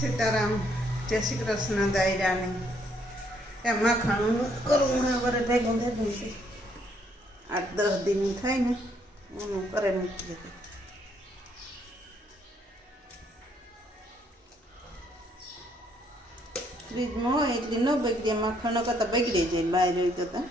સીતારામ, જય શ્રી કૃષ્ણ દાયરાની એમાં ખાણું કરવું ને વરે ભેગું ભેગું છે. આઠ દસ દિન થાય ને હું કરે મૂકી દીધું ફ્રીજમાં હોય એટલે ન બગડે માખણો કરતાં બગડી જાય, બહાર રહી કરતાં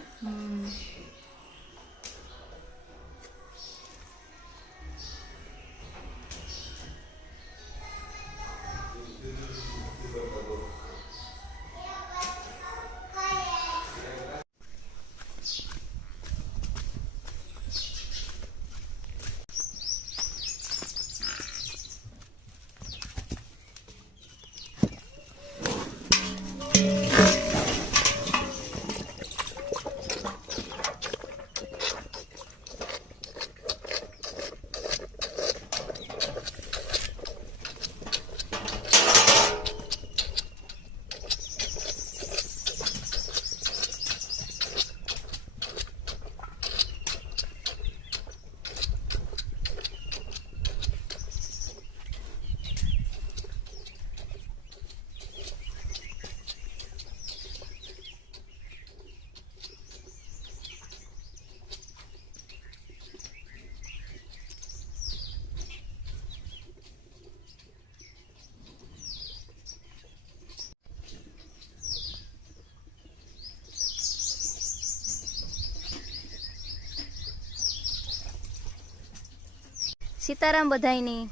સીતારામ બધાયની.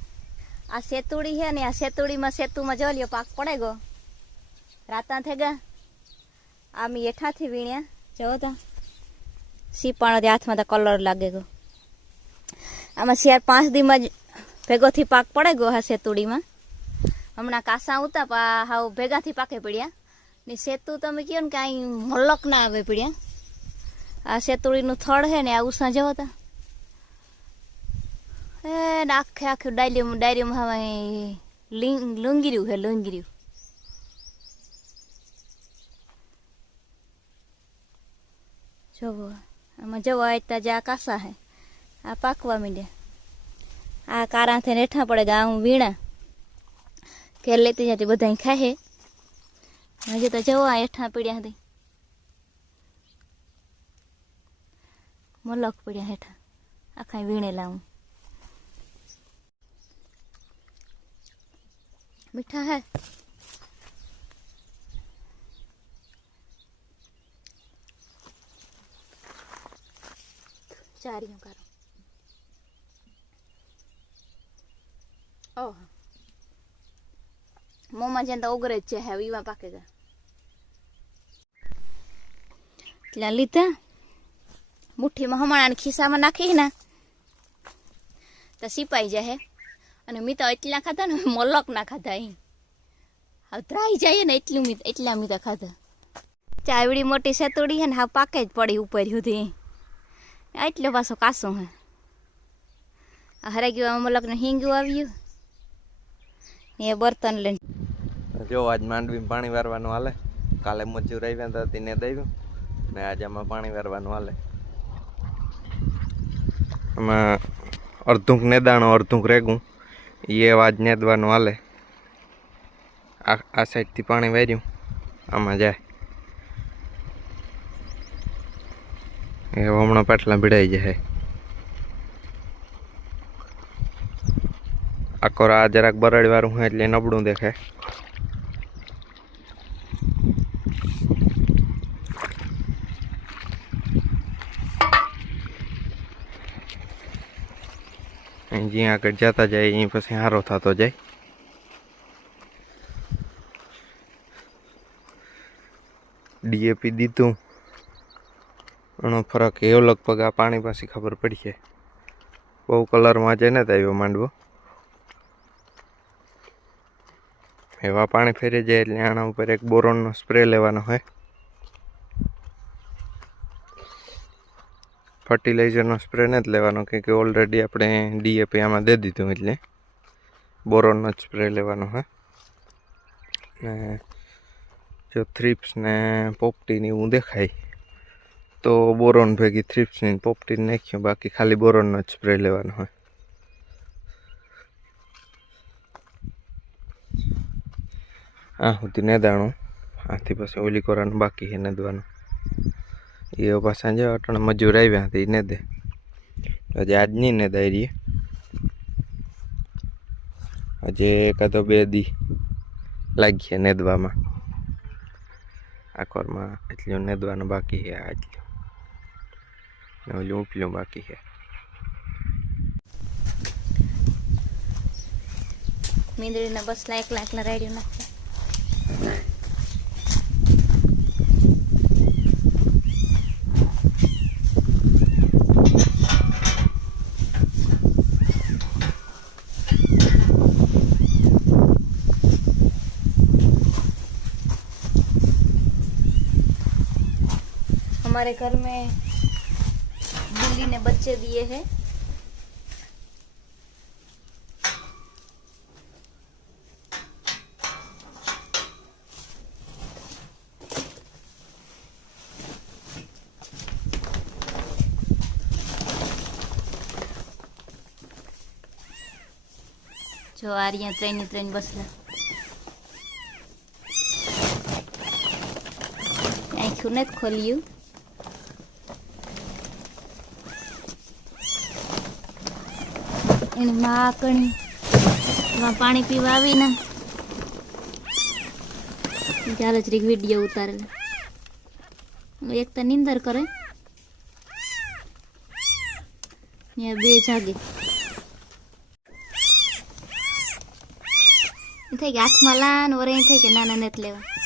આ સેતુડી છે ને, આ સેતુડીમાં સેતુમાં જો લ્યો, પાક પડે ગયો. રાતા થઈ ગયા. આ હેઠાથી વીણ્યા. જો તા. સીપાણો તે હાથમાં તો કલર લાગે ગયો. આમાં ચાર પાંચ દીમાં જ ભેગોથી પાક પડે ગયો હા સેતુડીમાં હમણાં કાસા ઉતા પા હાવ ભેગાથી પાકે પડ્યા. ને સેતુ તમે કહો ને કે અહીં મલક ના આવે પડ્યા. આ સેતુડીનું થડ છે ને, આ ઉષા જવો તા. એ ને આખે આખું ડાયરીમાં ડાયરીમાં હવે લિંગ લુંગીર્યું હે લુંગીર્યું જોવો આમાં જવો આવતા જે આ કાસા હે આ પાકવા માંડ્યા આ કારાથી નેઠા પડે ગા હું વીણા ઘેર લેતી જતી બધા ખાહે હજી તો જવો આ હેઠા પડ્યા હતી મલક પડ્યા હેઠા આખા વીણેલા હું મીઠા है। ચારિયું કરો ઓહ મોમાં જેમ તો ઉગરે જ છે હવે ઈવા પાકે ગયા એટલે લીધા મુઠ્ઠીમાં હમણાં ખિસ્સામાં નાખી ને તો સિપાઈ જાય અને મીતા તો એટલા ખાધા ને મલક ના ખાધા અહીં હવે ત્રાઈ જાય ને એટલું મી એટલા મી તો ખાધા. ચાવડી મોટી સેતુડી હે ને હા પાકે જ પડી ઉપર સુધી. એટલો પાછો કાસો હે. આ હરે ગયું મલકને હિંગું આવ્યું. એ બર્તન લઈને. જો આજ માંડવી પાણી વારવાનું હાલે. કાલે મજૂર આવ્યા હતા તેને દઈવું ને આજે આમાં પાણી વારવાનું હાલે. આમાં અડધુંક નેદાણો અડધુંક રેગું. એ આજ નેદવાનું હાલે. આ આ સાઈડથી પાણી વાર્યું. આમાં જાય. એ હમણાં પાટલા ભીડાઈ જાય. આખો આ જરાક બરડ વાળું હોય એટલે નબળું દેખાય. જ્યાં આગળ જતા જાય અહીં પછી સારો થતો જાય. ડીએપી દીધું. એનો ફરક એવો લગભગ આ પાણી પાછી ખબર પડી છે બહુ કલરમાં નથી આવ્યો માંડવો. એવા પાણી ફેરી જાય એટલે આના ઉપર એક બોરોનનો સ્પ્રે લેવાનો હોય. ફર્ટિલાઇઝરનો સ્પ્રે નથી લેવાનો કે કે ઓલરેડી આપણે ડીએપી આમાં દે દીધું એટલે. બોરોનનો જ સ્પ્રે લેવાનો હોય ને જો થ્રીપ્સ ને પોપટીની એવું દેખાય, તો બોરોન ભેગી થ્રીપ્સની પોપટીન નાખ્યું. બાકી ખાલી બોરોનનો જ સ્પ્રે લેવાનો હોય આ સુધી નેદાણું. આથી પછી ઓલી કરવાનું બાકી છે નેદવાનું. એ પાછા જે અટણ મજૂર આવ્યા હતા ને દે. હજી આજ નહીં દાયરીએ હજી એકાદો બે દી લાગીએ નેદવામાં. આખોરમાં એટલું નેદવાનું બાકી છે આટલું ને ઓલું ઉપલું બાકી છે. મીંદડીના બસલા એકલા એકલા રેડિયો નાખતા हमारे घर में बिल्ली ने बच्चे दिए हैं જો આ રહ્યા ત્રણ ની ત્રણ બસલા આંખ્યું નથી ખોલ્યું એની માકણી એમાં પાણી પીવા આવીને ત્યારે જ વીડિયો ઉતારેલા. એક તો નિંદર કરે. ને બે જાગે. થઈ કે હાથમાં લાન, વરે થાય કે નાના નથી લેવા.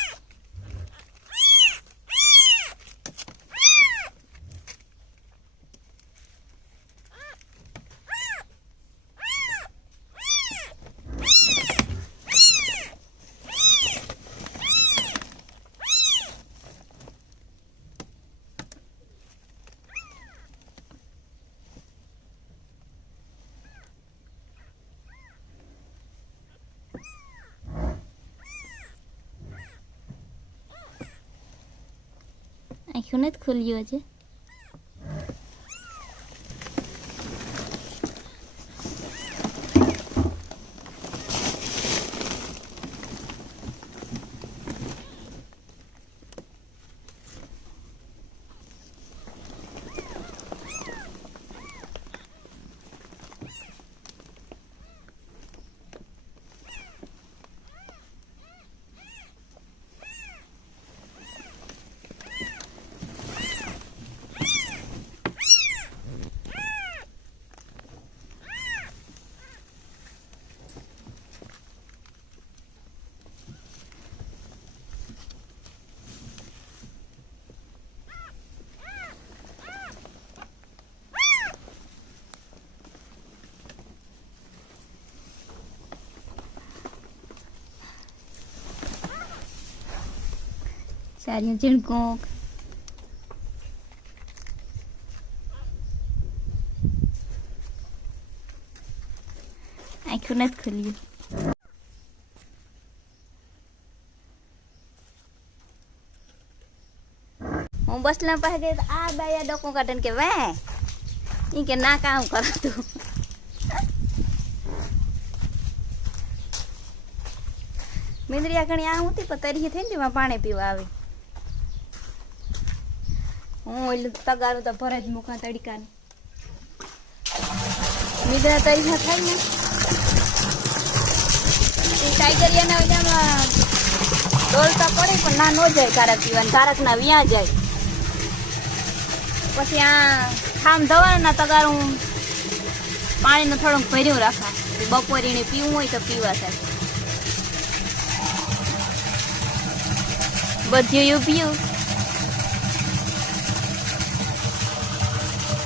આંખ્યું નથી ખુલ્યું હજી સારી ઝીણકોક આંખ્યું નથી ખુલ્યું હું બસલા પાસે ગઈ તો આ બાયા ડોકું કાઢે ને કે વે ઈ કે ના કામ કરો તું મીંદરિયા ઘણી આ હતી પણ તરી થઈ ને એમાં પાણી પીવા આવી હું એટલે તગારું તો ભરે જ મૂકા તડકાને. મીંદરા તરી થાય એ ટાઈગરિયાના ઓલામાં ડોલતા પડે પણ ના નો જાય કારક પીવાનું કારકના વ્યા જાય. પછી આ ખામ ધવાના તગારું પાણીનું થોડુંક ભર્યું રાખા. બપોરે એને પીવું હોય તો પીવા થાય. બધું પીયું